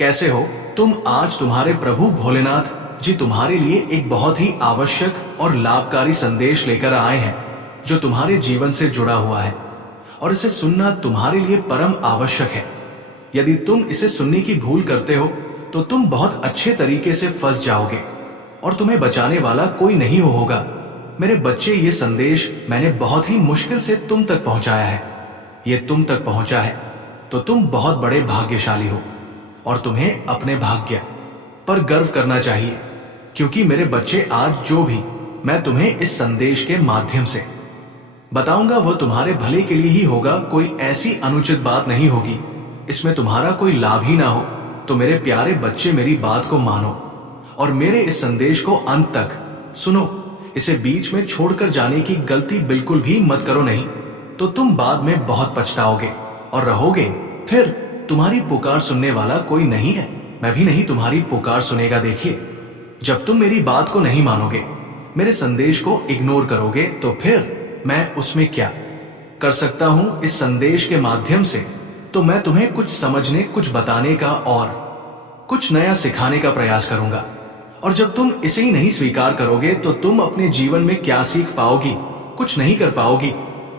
कैसे हो तुम? आज तुम्हारे प्रभु भोलेनाथ जी तुम्हारे लिए एक बहुत ही आवश्यक और लाभकारी संदेश लेकर आए हैं जो तुम्हारे जीवन से जुड़ा हुआ है और इसे सुनना तुम्हारे लिए परम आवश्यक है। यदि तुम इसे सुनने की भूल करते हो तो तुम बहुत अच्छे तरीके से फंस जाओगे और तुम्हें बचाने वाला कोई नहीं होगा। मेरे बच्चे, ये संदेश मैंने बहुत ही मुश्किल से तुम तक पहुंचाया है। ये तुम तक पहुंचा है तो तुम बहुत बड़े भाग्यशाली हो और तुम्हें अपने भाग्य पर गर्व करना चाहिए, क्योंकि मेरे बच्चे, आज जो भी मैं तुम्हें इस संदेश के माध्यम से बताऊंगा वो तुम्हारे भले के लिए ही होगा। कोई ऐसी अनुचित बात नहीं होगी, इसमें तुम्हारा कोई लाभ ही ना हो। तो मेरे प्यारे बच्चे, मेरी बात को मानो और मेरे इस संदेश को अंत तक सुनो। इसे बीच में छोड़कर जाने की गलती बिल्कुल भी मत करो, नहीं तो तुम बाद में बहुत पछताओगे और रहोगे। फिर तुम्हारी पुकार सुनने वाला कोई नहीं है, मैं भी नहीं तुम्हारी पुकार सुनेगा। देखिए, जब तुम मेरी बात को नहीं मानोगे, मेरे संदेश को इग्नोर करोगे, तो फिर मैं उसमें क्या कर सकता हूं इस संदेश के माध्यम से? तो मैं तुम्हें कुछ समझने, कुछ बताने का और कुछ नया सिखाने का प्रयास करूंगा। और जब तुम इसे ही नहीं स्वीकार करोगे तो तुम अपने जीवन में क्या सीख पाओगी? कुछ नहीं कर पाओगी।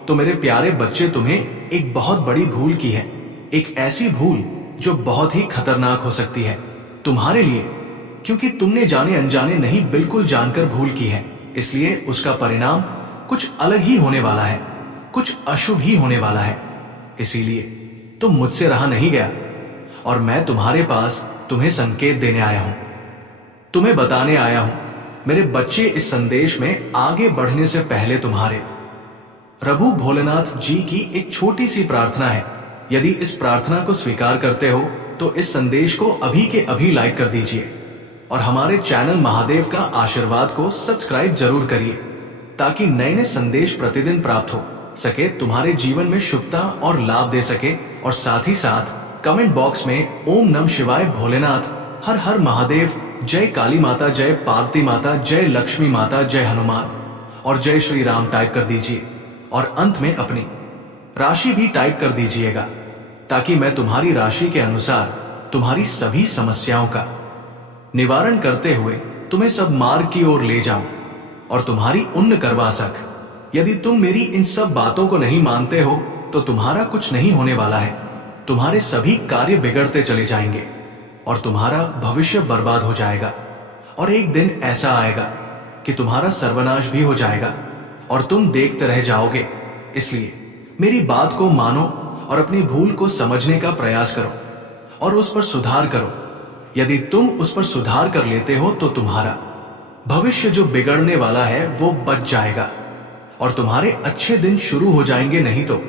तो मेरे प्यारे बच्चे, तुम्हें एक बहुत बड़ी भूल की है, एक ऐसी भूल जो बहुत ही खतरनाक हो सकती है तुम्हारे लिए, क्योंकि तुमने जाने अनजाने नहीं, बिल्कुल जानकर भूल की है। इसलिए उसका परिणाम कुछ अलग ही होने वाला है, कुछ अशुभ ही होने वाला है। इसीलिए तुम मुझसे रहा नहीं गया और मैं तुम्हारे पास तुम्हें संकेत देने आया हूं, तुम्हें बताने आया हूं। मेरे बच्चे, इस संदेश में आगे बढ़ने से पहले तुम्हारे प्रभु भोलेनाथ जी की एक छोटी सी प्रार्थना है। यदि इस प्रार्थना को स्वीकार करते हो तो इस संदेश को अभी के अभी लाइक कर दीजिए और हमारे चैनल महादेव का आशीर्वाद को सब्सक्राइब जरूर करिए, ताकि नए नए संदेश प्रतिदिन प्राप्त हो सके, तुम्हारे जीवन में शुभता और लाभ दे सके। और साथ ही साथ कमेंट बॉक्स में ओम नमः शिवाय, भोलेनाथ, हर हर महादेव, जय काली माता, जय पार्वती माता, जय लक्ष्मी माता, जय हनुमान और जय श्री राम टाइप कर दीजिए और अंत में अपनी राशि भी टाइप कर दीजिएगा, ताकि मैं तुम्हारी राशि के अनुसार तुम्हारी सभी समस्याओं का निवारण करते हुए तुम्हें सब मार्ग की ओर ले जाऊं और तुम्हारी उन्न करवा सक। यदि तुम मेरी इन सब बातों को नहीं मानते हो तो तुम्हारा कुछ नहीं होने वाला है। तुम्हारे सभी कार्य बिगड़ते चले जाएंगे और तुम्हारा भविष्य बर्बाद हो जाएगा और एक दिन ऐसा आएगा कि तुम्हारा सर्वनाश भी हो जाएगा और तुम देखते रह जाओगे। इसलिए मेरी बात को मानो और अपनी भूल को समझने का प्रयास करो और उस पर सुधार करो। यदि तुम उस पर सुधार कर लेते हो तो तुम्हारा भविष्य जो बिगड़ने वाला है वो बच जाएगा और तुम्हारे अच्छे दिन शुरू हो जाएंगे। नहीं तो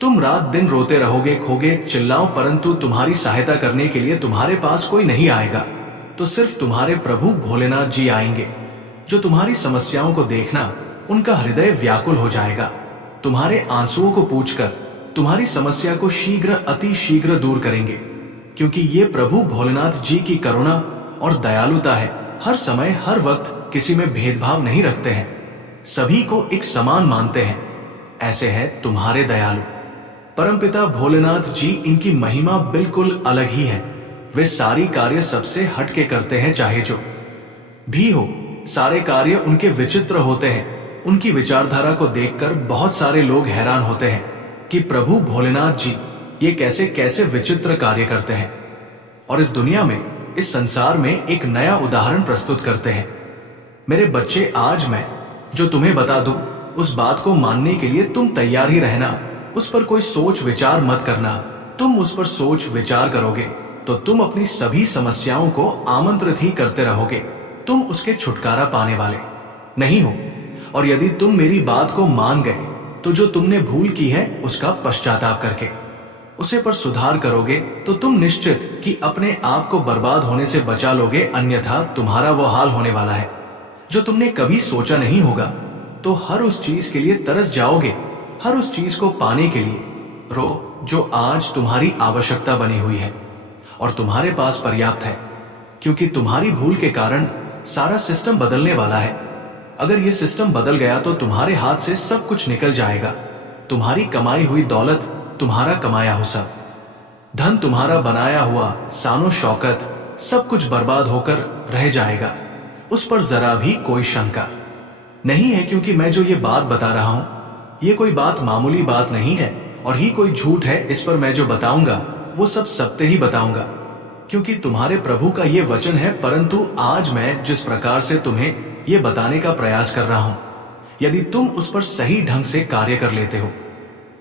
तुम रात दिन रोते रहोगे, खोगे, चिल्लाओ, परंतु तुम्हारी सहायता करने के लिए तुम्हारे पास कोई नहीं आएगा। तो सिर्फ तुम्हारे प्रभु भोलेनाथ जी आएंगे, जो तुम्हारी समस्याओं को देखना उनका हृदय व्याकुल हो जाएगा। तुम्हारे आंसुओं को पूछकर तुम्हारी समस्या को शीघ्र, अति शीघ्र दूर करेंगे, क्योंकि ये प्रभु भोलेनाथ जी की करुणा और दयालुता है। हर समय, हर वक्त किसी में भेदभाव नहीं रखते हैं, सभी को एक समान मानते हैं। ऐसे है तुम्हारे दयालु परमपिता भोलेनाथ जी। इनकी महिमा बिल्कुल अलग ही है। वे सारी कार्य सबसे हटके करते हैं, चाहे जो भी हो। सारे कार्य उनके विचित्र होते हैं। उनकी विचारधारा को देखकर बहुत सारे लोग हैरान होते हैं कि प्रभु भोलेनाथ जी ये कैसे कैसे विचित्र कार्य करते हैं, और इस दुनिया में, इस संसार में एक नया उदाहरण प्रस्तुत करते हैं। मेरे बच्चे, आज मैं जो तुम्हें बता दूं, उस बात को मानने के लिए तुम तैयार ही रहना। उस पर कोई सोच विचार मत करना। तुम उस पर सोच विचार करोगे तो तुम अपनी सभी समस्याओं को आमंत्रित ही करते रहोगे। तुम उसके छुटकारा पाने वाले नहीं हो। और यदि तुम मेरी बात को मान गए तो जो तुमने भूल की है उसका पश्चाताप करके उसे पर सुधार करोगे तो तुम निश्चित कि अपने आप को बर्बाद होने से बचा लोगे। अन्यथा तुम्हारा वो हाल होने वाला है जो तुमने कभी सोचा नहीं होगा। तो हर उस चीज के लिए तरस जाओगे, हर उस चीज को पाने के लिए रो जो आज तुम्हारी आवश्यकता बनी हुई है और तुम्हारे पास पर्याप्त है, क्योंकि तुम्हारी भूल के कारण सारा सिस्टम बदलने वाला है। अगर ये सिस्टम बदल गया तो तुम्हारे हाथ से सब कुछ निकल जाएगा। तुम्हारी कमाई हुई दौलत, तुम्हारा कमाया हो सब धन तुम्हारा बनाया हुआ सानो शौकत सब कुछ बर्बाद होकर रह जाएगा, उस पर जरा भी कोई शंका नहीं है। क्योंकि मैं जो ये बात बता रहा हूं, ये कोई बात मामूली बात नहीं है और ही कोई झूठ है। इस पर मैं जो बताऊंगा वो सब सत्य ही बताऊंगा, क्योंकि तुम्हारे प्रभु का ये वचन है। परंतु आज मैं जिस प्रकार से तुम्हें ये बताने का प्रयास कर रहा हूं, यदि तुम उस पर सही ढंग से कार्य कर लेते हो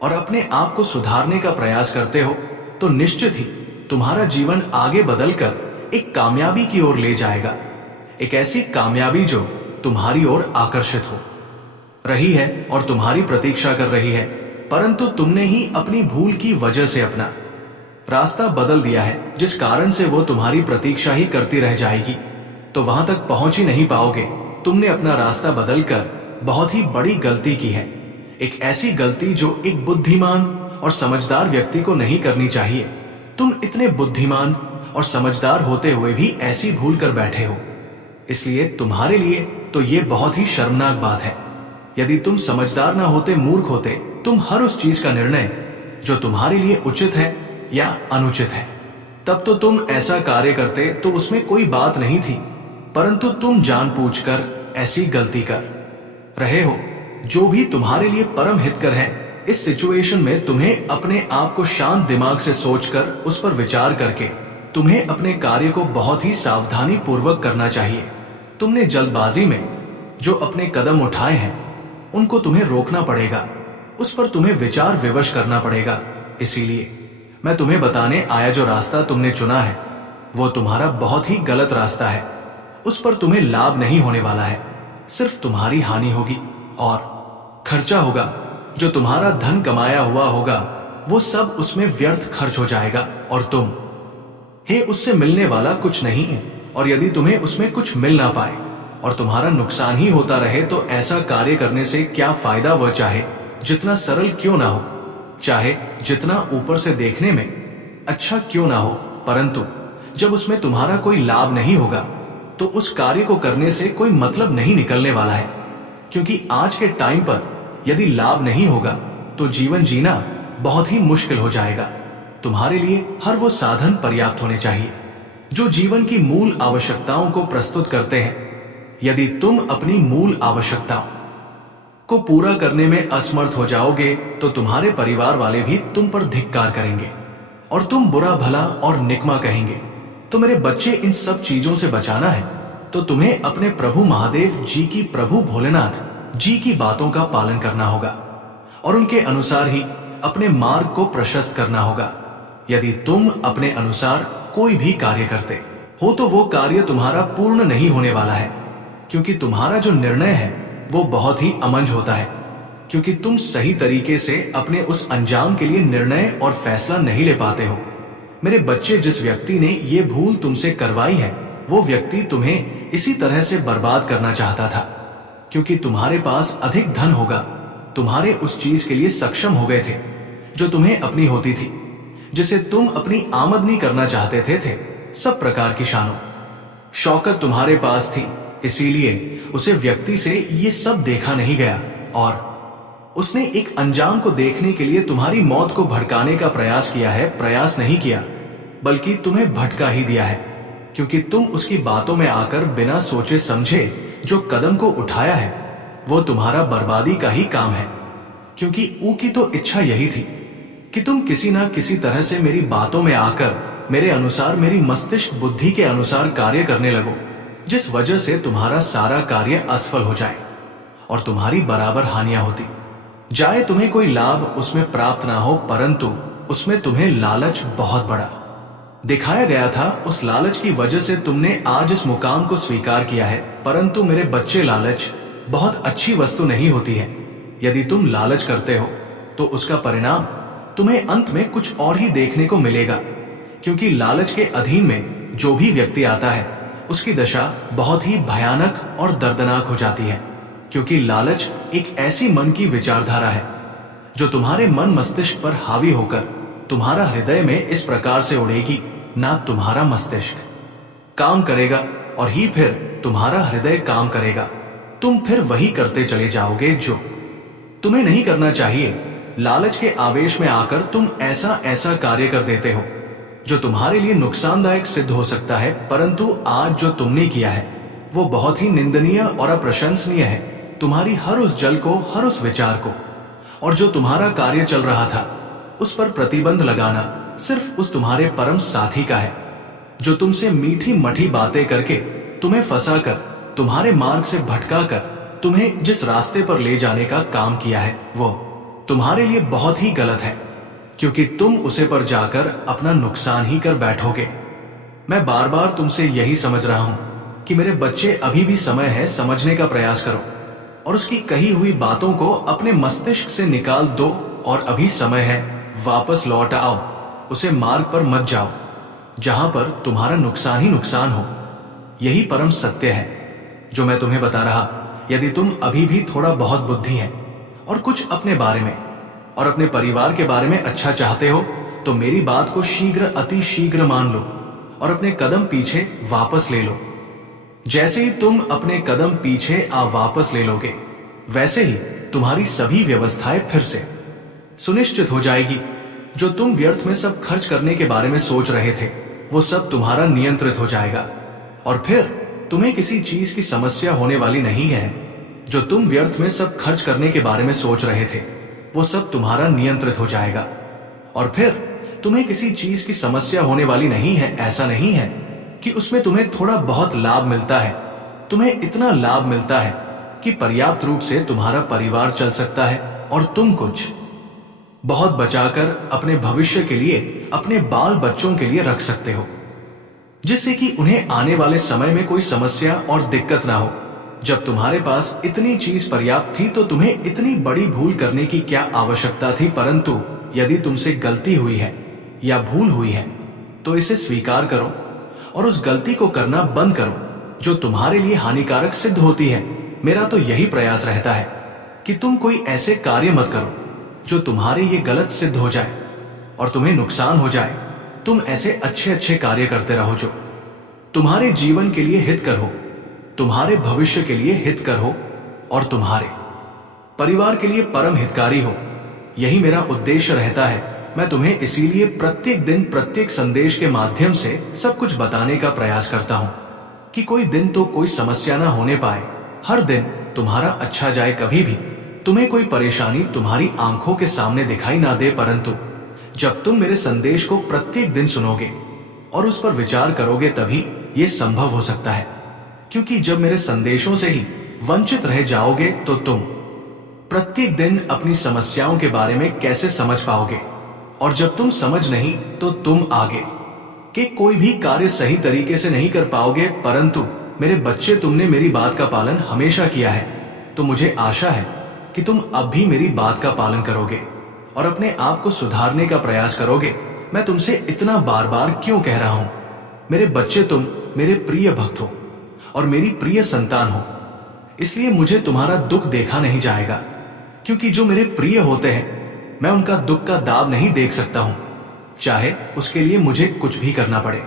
और अपने आप को सुधारने का प्रयास करते हो, तो निश्चित ही तुम्हारा जीवन आगे बदलकर एक कामयाबी की ओर ले जाएगा। एक ऐसी कामयाबी जो तुम्हारी ओर आकर्षित हो रही है और तुम्हारी प्रतीक्षा कर रही है, परंतु तुमने ही अपनी भूल की वजह से अपना रास्ता बदल दिया है, जिस कारण से वो तुम्हारी प्रतीक्षा ही करती रह जाएगी, तो वहां तक पहुंच ही नहीं पाओगे। तुमने अपना रास्ता बदलकर बहुत ही बड़ी गलती की है, एक ऐसी गलती जो एक बुद्धिमान और समझदार व्यक्ति को नहीं करनी चाहिए। तुम इतने बुद्धिमान और समझदार होते हुए भी ऐसी भूल कर बैठे हो, इसलिए तुम्हारे लिए तो ये बहुत ही शर्मनाक बात है। यदि तुम समझदार ना होते, मूर्ख होते, तुम हर उस चीज का निर्णय जो तुम्हारे लिए उचित है या अनुचित है, तब तो तुम ऐसा कार्य करते, तो उसमें कोई बात नहीं थी। परंतु तुम जानबूझकर ऐसी गलती कर रहे हो जो भी तुम्हारे लिए परम हितकर है। इस सिचुएशन में तुम्हें अपने आप को शांत दिमाग से सोचकर उस पर विचार करके तुम्हें अपने कार्य को बहुत ही सावधानी पूर्वक करना चाहिए। तुमने जल्दबाजी में जो अपने कदम उठाए हैं उनको तुम्हें रोकना पड़ेगा, उस पर तुम्हें विचार विमर्श करना पड़ेगा। इसीलिए मैं तुम्हें बताने आया, जो रास्ता तुमने चुना है वो तुम्हारा बहुत ही गलत रास्ता है। उस पर तुम्हें लाभ नहीं होने वाला है, सिर्फ तुम्हारी हानि होगी और खर्चा होगा। जो तुम्हारा धन कमाया हुआ होगा वो सब उसमें व्यर्थ खर्च हो जाएगा और तुम हे उससे मिलने वाला कुछ नहीं है। और यदि तुम्हें उसमें कुछ मिल ना पाए और तुम्हारा नुकसान ही होता रहे, तो ऐसा कार्य करने से क्या फायदा। वह चाहे जितना सरल क्यों ना हो, चाहे जितना ऊपर से देखने में अच्छा क्यों ना हो, परंतु जब उसमें तुम्हारा कोई लाभ नहीं होगा तो उस कार्य को करने से कोई मतलब नहीं निकलने वाला है। क्योंकि आज के टाइम पर यदि लाभ नहीं होगा तो जीवन जीना बहुत ही मुश्किल हो जाएगा। तुम्हारे लिए हर वो साधन पर्याप्त होने चाहिए जो जीवन की मूल आवश्यकताओं को प्रस्तुत करते हैं। यदि तुम अपनी मूल आवश्यकताओं को पूरा करने में असमर्थ हो जाओगे तो तुम्हारे परिवार वाले भी तुम पर धिक्कार करेंगे और तुम बुरा भला और निकमा कहेंगे। तो मेरे बच्चे, इन सब चीजों से बचाना है तो तुम्हें अपने प्रभु महादेव जी की, प्रभु भोलेनाथ जी की बातों का पालन करना होगा और उनके अनुसार ही अपने मार्ग को प्रशस्त करना होगा। यदि तुम अपने अनुसार कोई भी कार्य करते हो तो वो कार्य तुम्हारा पूर्ण नहीं होने वाला है, क्योंकि तुम्हारा जो निर्णय है वो बहुत ही अमंज होता है, क्योंकि तुम सही तरीके से अपने उस अंजाम के लिए निर्णय और फैसला नहीं ले पाते हो। मेरे बच्चे, जिस व्यक्ति ने ये भूल तुमसे करवाई है वो व्यक्ति तुम्हें इसी तरह से बर्बाद करना चाहता था, क्योंकि तुम्हारे पास अधिक धन होगा, तुम्हारे उस चीज के लिए सक्षम हो गए थे जो तुम्हें अपनी होती थी, जिसे तुम अपनी आमदनी करना चाहते थे। सब प्रकार की शानो शौकत तुम्हारे पास थी, इसीलिए उसे व्यक्ति से ये सब देखा नहीं गया और उसने एक अंजाम को देखने के लिए तुम्हारी मौत को भड़काने का प्रयास किया है। प्रयास नहीं किया बल्कि तुम्हें भटका ही दिया है, क्योंकि तुम उसकी बातों में आकर बिना सोचे समझे जो कदम को उठाया है वो तुम्हारा बर्बादी का ही काम है। क्योंकि ऊ की तो इच्छा यही थी कि तुम किसी ना किसी तरह से मेरी बातों में आकर मेरे अनुसार, मेरी मस्तिष्क बुद्धि के अनुसार कार्य करने लगो, जिस वजह से तुम्हारा सारा कार्य असफल हो जाए और तुम्हारी बराबर हानियां होती जाए। तुम्हें कोई लाभ उसमें प्राप्त ना हो, परंतु उसमें तुम्हें लालच बहुत बड़ा दिखाया गया था। उस लालच की वजह से तुमने आज इस मुकाम को स्वीकार किया है। परंतु मेरे बच्चे, लालच बहुत अच्छी वस्तु नहीं होती है। यदि तुम लालच करते हो तो उसका परिणाम तुम्हें अंत में कुछ और ही देखने को मिलेगा, क्योंकि लालच के अधीन में जो भी व्यक्ति आता है उसकी दशा बहुत ही भयानक और दर्दनाक हो जाती है। क्योंकि लालच एक ऐसी मन की विचारधारा है जो तुम्हारे मन मस्तिष्क पर हावी होकर तुम्हारा हृदय में इस प्रकार से उड़ेगी, ना तुम्हारा मस्तिष्क काम करेगा और ही फिर तुम्हारा हृदय काम करेगा। तुम फिर वही करते चले जाओगे जो तुम्हें नहीं करना चाहिए। लालच के आवेश में आकर तुम ऐसा ऐसा कार्य कर देते हो जो तुम्हारे लिए नुकसानदायक सिद्ध हो सकता है, परंतु आज जो तुमने किया है वो बहुत ही निंदनीय और अप्रशंसनीय है। तुम्हारी हर उस जल को, हर उस विचार को, और जो तुम्हारा कार्य चल रहा था उस पर प्रतिबंध लगाना सिर्फ उस तुम्हारे परम साथी का है, जो तुमसे मीठी मठी बातें करके तुम्हें फंसाकर, तुम्हारे मार्ग से भटकाकर तुम्हें जिस रास्ते पर ले जाने का काम किया है वो तुम्हारे लिए बहुत ही गलत है, क्योंकि तुम उसे पर जाकर अपना नुकसान ही कर बैठोगे। मैं बार बार तुमसे यही समझ रहा हूं कि मेरे बच्चे, अभी भी समय है, समझने का प्रयास करो और उसकी कही हुई बातों को अपने मस्तिष्क से निकाल दो। और अभी समय है, वापस लौट आओ, उसे मार्ग पर मत जाओ जहां पर तुम्हारा नुकसान ही नुकसान हो। यही परम सत्य है जो मैं तुम्हें बता रहा। यदि तुम अभी भी थोड़ा बहुत बुद्धि है और कुछ अपने बारे में और अपने परिवार के बारे में अच्छा चाहते हो, तो मेरी बात को शीघ्र, अति शीघ्र मान लो और अपने कदम पीछे वापस ले लो। जैसे ही तुम अपने कदम पीछे वापस ले लोगे, वैसे ही तुम्हारी सभी व्यवस्थाएं फिर से सुनिश्चित हो जाएगी। जो तुम व्यर्थ में सब खर्च करने के बारे में सोच रहे थे, वो सब तुम्हारा नियंत्रित हो जाएगा और फिर तुम्हें किसी चीज की समस्या होने वाली नहीं है। जो तुम व्यर्थ में सब खर्च करने के बारे में सोच रहे थे, वो सब तुम्हारा नियंत्रित हो जाएगा और फिर तुम्हें किसी चीज की समस्या होने वाली नहीं है। ऐसा नहीं है कि उसमें तुम्हें थोड़ा बहुत लाभ मिलता है, तुम्हें इतना लाभ मिलता है कि पर्याप्त रूप से तुम्हारा परिवार चल सकता है और तुम कुछ बहुत बचाकर अपने भविष्य के लिए, अपने बाल बच्चों के लिए रख सकते हो, जिससे कि उन्हें आने वाले समय में कोई समस्या और दिक्कत ना हो। जब तुम्हारे पास इतनी चीज पर्याप्त थी तो तुम्हें इतनी बड़ी भूल करने की क्या आवश्यकता थी। परंतु यदि तुमसे गलती हुई है या भूल हुई है तो इसे स्वीकार करो और उस गलती को करना बंद करो जो तुम्हारे लिए हानिकारक सिद्ध होती है। मेरा तो यही प्रयास रहता है कि तुम कोई ऐसे कार्य मत करो जो तुम्हारे ये गलत सिद्ध हो जाए और तुम्हें नुकसान हो जाए। तुम ऐसे अच्छे अच्छे कार्य करते रहो जो तुम्हारे जीवन के लिए हितकर हो, तुम्हारे भविष्य के लिए हितकर हो और तुम्हारे परिवार के लिए परम हितकारी हो। यही मेरा उद्देश्य रहता है। मैं तुम्हें इसीलिए प्रत्येक दिन, प्रत्येक संदेश के माध्यम से सब कुछ बताने का प्रयास करता हूं कि कोई दिन तो कोई समस्या ना होने पाए। हर दिन तुम्हारा अच्छा जाए, कभी भी तुम्हें कोई परेशानी तुम्हारी आंखों के सामने दिखाई ना दे। परंतु जब तुम मेरे संदेश को प्रत्येक दिन सुनोगे और उस पर विचार करोगे, तभी ये संभव हो सकता है। क्योंकि जब मेरे संदेशों से ही वंचित रह जाओगे तो तुम प्रत्येक दिन अपनी समस्याओं के बारे में कैसे समझ पाओगे, और जब तुम समझ नहीं तो तुम आगे के कोई भी कार्य सही तरीके से नहीं कर पाओगे। परंतु मेरे बच्चे, तुमने मेरी बात का पालन हमेशा किया है, तो मुझे आशा है कि तुम अब भी मेरी बात का पालन करोगे और अपने आप को सुधारने का प्रयास करोगे। मैं तुमसे इतना बार बार क्यों कह रहा हूं? मेरे बच्चे, तुम मेरे प्रिय भक्त हो और मेरी प्रिय संतान हो, इसलिए मुझे तुम्हारा दुख देखा नहीं जाएगा। क्योंकि जो मेरे प्रिय होते हैं, मैं उनका दुख का दाब नहीं देख सकता हूं, चाहे उसके लिए मुझे कुछ भी करना पड़े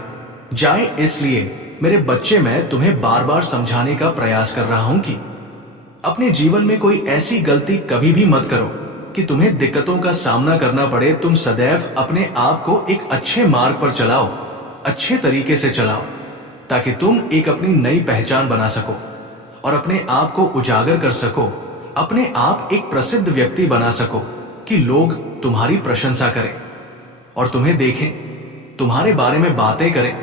जाए। इसलिए मेरे बच्चे, मैं तुम्हें बार बार समझाने का प्रयास कर रहा हूं कि अपने जीवन में कोई ऐसी गलती कभी भी मत करो कि तुम्हें दिक्कतों का सामना करना पड़े। तुम सदैव अपने आप को एक अच्छे मार्ग पर चलाओ, अच्छे तरीके से चलाओ, ताकि तुम एक अपनी नई पहचान बना सको और अपने आप को उजागर कर सको, अपने आप एक प्रसिद्ध व्यक्ति बना सको कि लोग तुम्हारी प्रशंसा करें और तुम्हें देखें, तुम्हारे बारे में बातें करें।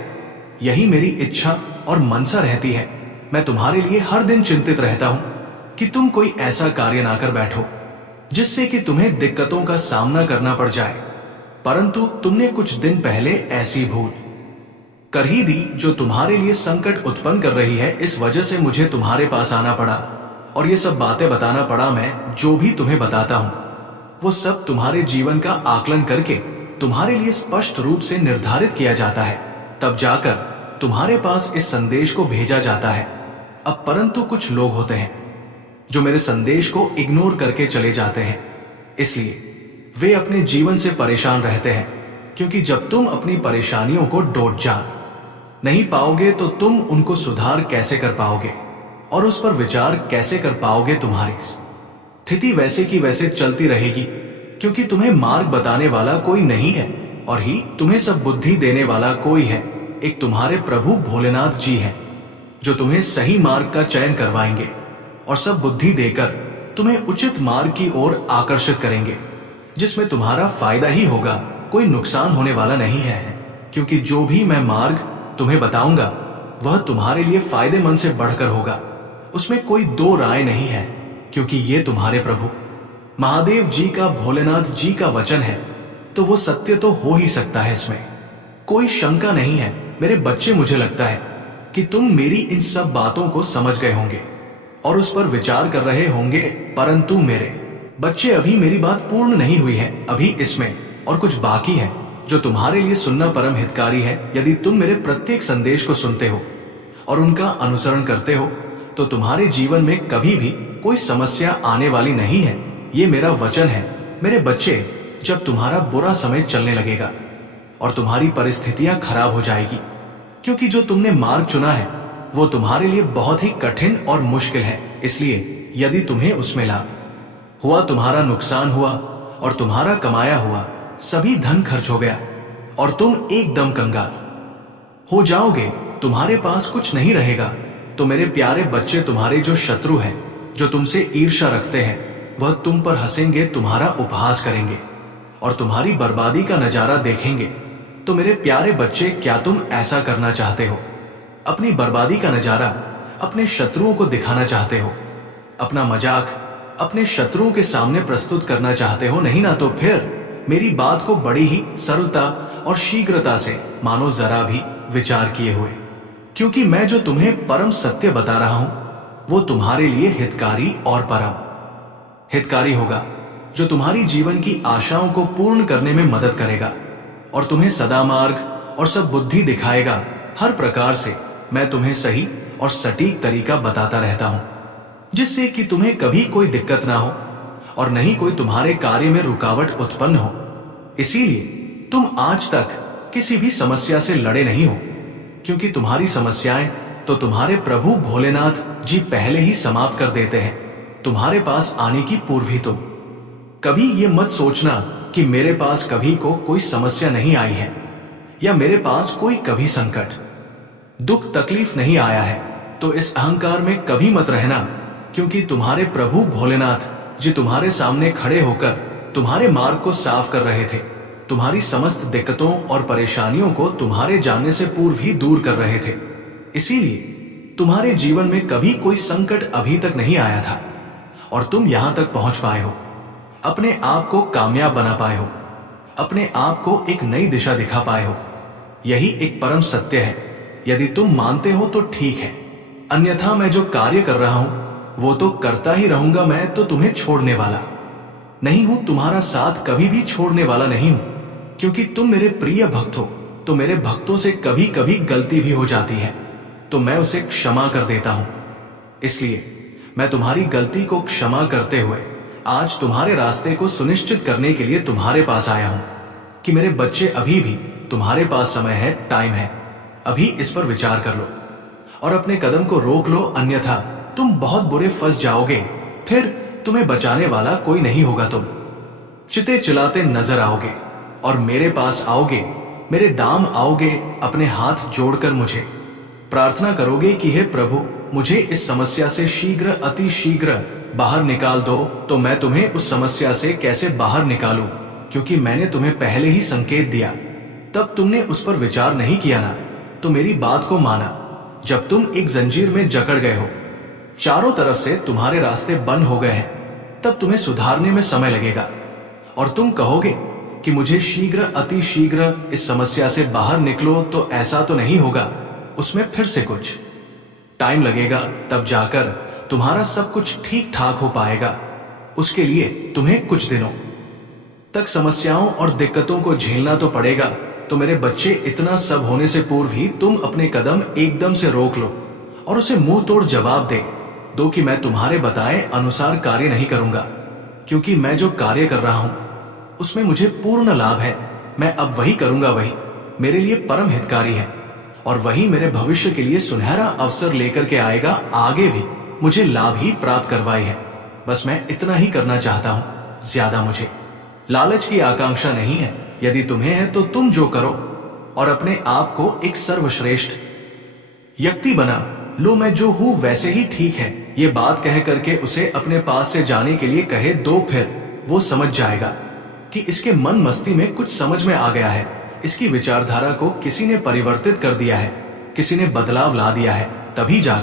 यही मेरी इच्छा और मनसा रहती है। मैं तुम्हारे लिए हर दिन चिंतित रहता हूं कि तुम कोई ऐसा कार्य ना कर बैठो जिससे कि तुम्हें दिक्कतों का सामना करना पड़ जाए। परंतु तुमने कुछ दिन पहले ऐसी भूल कर ही दी जो तुम्हारे लिए संकट उत्पन्न कर रही है। इस वजह से मुझे तुम्हारे पास आना पड़ा और ये सब बातें बताना पड़ा। मैं जो भी तुम्हें बताता हूं वो सब तुम्हारे जीवन का आकलन करके तुम्हारे लिए स्पष्ट रूप से निर्धारित किया जाता है, तब जाकर तुम्हारे पास इस संदेश को भेजा जाता है। अब परंतु कुछ लोग होते हैं जो मेरे संदेश को इग्नोर करके चले जाते हैं, इसलिए वे अपने जीवन से परेशान रहते हैं। क्योंकि जब तुम अपनी परेशानियों को डोट जान नहीं पाओगे तो तुम उनको सुधार कैसे कर पाओगे और उस पर विचार कैसे कर पाओगे? तुम्हारी स्थिति वैसे की वैसे चलती रहेगी क्योंकि तुम्हें मार्ग बताने वाला कोई नहीं है और ही तुम्हें सब बुद्धि देने वाला कोई है, एक तुम्हारे प्रभु भोलेनाथ जी हैं, जो तुम्हें सही मार्ग का चयन करवाएंगे और सब बुद्धि देकर तुम्हें उचित मार्ग की ओर आकर्षित करेंगे, जिसमें तुम्हारा फायदा ही होगा, कोई नुकसान होने वाला नहीं है। क्योंकि जो भी मैं मार्ग तुम्हें बताऊंगा वह तुम्हारे लिए फायदेमंद से बढ़कर होगा, उसमें कोई दो राय नहीं है। क्योंकि ये तुम्हारे प्रभु महादेव जी का, भोलेनाथ जी का वचन है, तो वो सत्य तो हो ही सकता है, इसमें कोई शंका नहीं है। मेरे बच्चे, मुझे लगता है कि तुम मेरी इन सब बातों को समझ गए होंगे और उस पर विचार कर रहे होंगे, परंतु मेरे बच्चे, अभी मेरी बात पूर्ण नहीं हुई है। अभी इसमें और कुछ बाकी है जो तुम्हारे लिए सुनना परम हितकारी है। यदि तुम मेरे प्रत्येक संदेश को सुनते हो और उनका अनुसरण करते हो तो तुम्हारे जीवन में कभी भी कोई समस्या आने वाली नहीं है। ये मेरा वचन है मेरे बच्चे। जब तुम्हारा बुरा समय चलने लगेगा और तुम्हारी परिस्थितियां खराब हो जाएगी, क्योंकि जो तुमने मार्ग चुना है वो तुम्हारे लिए बहुत ही कठिन और मुश्किल है, इसलिए यदि तुम्हें उसमें लाभ हुआ, तुम्हारा नुकसान हुआ और तुम्हारा कमाया हुआ सभी धन खर्च हो गया और तुम एकदम कंगाल हो जाओगे, तुम्हारे पास कुछ नहीं रहेगा, तो मेरे प्यारे बच्चे, तुम्हारे जो शत्रु हैं, जो तुमसे ईर्ष्या रखते हैं, वह तुम पर हंसेंगे, तुम्हारा उपहास करेंगे और तुम्हारी बर्बादी का नजारा देखेंगे। तो मेरे प्यारे बच्चे, क्या तुम ऐसा करना चाहते हो? अपनी बर्बादी का नजारा अपने शत्रुओं को दिखाना चाहते हो? अपना मजाक अपने शत्रुओं के सामने प्रस्तुत करना चाहते हो? नहीं ना, तो फिर मेरी बात को बड़ी ही सरलता और शीघ्रता से मानो, जरा भी विचार किए हुए, क्योंकि मैं जो तुम्हें परम सत्य बता रहा हूं वो तुम्हारे लिए हितकारी और परम हितकारी होगा, जो तुम्हारी जीवन की आशाओं को पूर्ण करने में मदद करेगा और तुम्हें सदा मार्ग और सब बुद्धि दिखाएगा। हर प्रकार से मैं तुम्हें सही और सटीक तरीका बताता रहता हूं, जिससे कि तुम्हें कभी कोई दिक्कत ना हो और नहीं कोई तुम्हारे कार्य में रुकावट उत्पन्न हो। इसीलिए तुम आज तक किसी भी समस्या से लड़े नहीं हो, क्योंकि तुम्हारी समस्याएं तो तुम्हारे प्रभु भोलेनाथ जी पहले ही समाप्त कर देते हैं, तुम्हारे पास आने की पूर्व ही। तुम कभी ये मत सोचना कि मेरे पास कभी को कोई समस्या नहीं आई है या मेरे पास कोई कभी संकट दुख तकलीफ नहीं आया है, तो इस अहंकार में कभी मत रहना, क्योंकि तुम्हारे प्रभु भोलेनाथ जी तुम्हारे सामने खड़े होकर तुम्हारे मार्ग को साफ कर रहे थे, तुम्हारी समस्त दिक्कतों और परेशानियों को तुम्हारे जानने से पूर्व ही दूर कर रहे थे। इसीलिए तुम्हारे जीवन में कभी कोई संकट अभी तक नहीं आया था और तुम यहां तक पहुंच पाए हो, अपने आप को कामयाब बना पाए हो, अपने आप को एक नई दिशा दिखा पाए हो। यही एक परम सत्य है। यदि तुम मानते हो तो ठीक है, अन्यथा मैं जो कार्य कर रहा हूं वो तो करता ही रहूंगा। मैं तो तुम्हें छोड़ने वाला नहीं हूं, तुम्हारा साथ कभी भी छोड़ने वाला नहीं हूं, क्योंकि तुम मेरे प्रिय भक्त हो। तो मेरे भक्तों से कभी कभी गलती भी हो जाती है तो मैं उसे क्षमा कर देता हूं। इसलिए मैं तुम्हारी गलती को क्षमा करते हुए आज तुम्हारे रास्ते को सुनिश्चित करने के लिए तुम्हारे पास आया हूं कि मेरे बच्चे, अभी भी तुम्हारे पास समय है, टाइम है, अभी इस पर विचार कर लो और अपने कदम को रोक लो, अन्यथा तुम बहुत बुरे फंस जाओगे। फिर तुम्हें बचाने वाला कोई नहीं होगा। तुम चिते चिल्लाते नजर आओगे और मेरे पास आओगे, मेरे दाम आओगे, अपने हाथ जोड़कर मुझे प्रार्थना करोगे कि हे प्रभु, मुझे इस समस्या से शीघ्र, अति शीघ्र बाहर निकाल दो। तो मैं तुम्हें उस समस्या से कैसे बाहर निकालूं, क्योंकि मैंने तुम्हें पहले ही संकेत दिया, तब तुमने उस पर विचार नहीं किया ना। तो मेरी बात को माना। जब तुम एक जंजीर में जकड़ गए हो, चारों तरफ से तुम्हारे रास्ते बंद हो गए हैं, तब तुम्हें सुधारने में समय लगेगा और तुम कहोगे कि मुझे शीघ्र, अति शीघ्र इस समस्या से बाहर निकलो। तो ऐसा तो नहीं होगा, उसमें फिर से कुछ टाइम लगेगा, तब जाकर तुम्हारा सब कुछ ठीक ठाक हो पाएगा। उसके लिए तुम्हें कुछ दिनों तक समस्याओं और दिक्कतों को झेलना तो पड़ेगा। तो मेरे बच्चे, इतना सब होने से पूर्व ही तुम अपने कदम एकदम से रोक लो और उसे मुंह तोड़ जवाब दे दो कि मैं तुम्हारे बताए अनुसार कार्य नहीं करूंगा, क्योंकि मैं जो कार्य कर रहा हूं उसमें मुझे पूर्ण लाभ है। मैं अब वही करूंगा, वही मेरे लिए परम हितकारी है और वही मेरे भविष्य के लिए सुनहरा अवसर लेकर के आएगा। आगे भी मुझे लाभ ही प्राप्त करवाई है। बस मैं इतना ही करना चाहता हूं, ज्यादा मुझे लालच की आकांक्षा नहीं है। यदि तुम्हें है तो तुम जो करो, और अपने आप को एक सर्वश्रेष्ठ व्यक्ति बना लो। मैं जो हूं वैसे ही ठीक है। ये बात कह करके उसे अपने पास से जाने के लिए कहे दो, फिर वो समझ जाएगा कि इसके मन मस्ती में कुछ समझ में आ गया है। इसकी विचारधारा को किसी ने परिवर्तित कर दिया है, किसी ने बदलाव ला दिया है, तभी जाकर